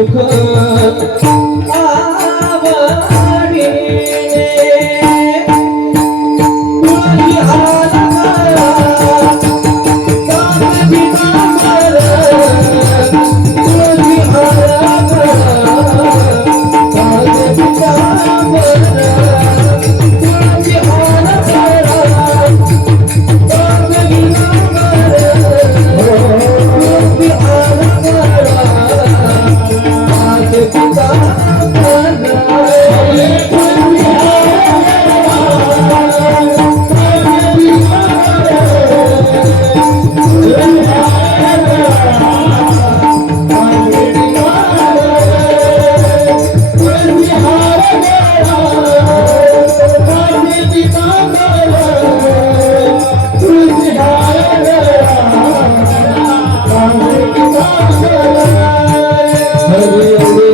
মুখ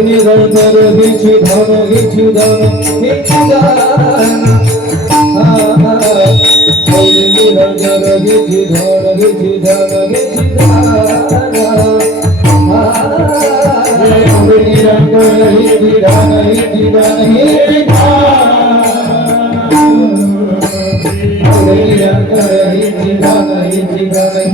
নিরন্তর বিছু ধন বিছু ধন বিছু নিরন্তর বিছু ধন বিছু ধন বিছু নিরন্তর হিতি ধন হিতি ধন হিতি ধন নিরন্তর হিতি ধন হিতি ধন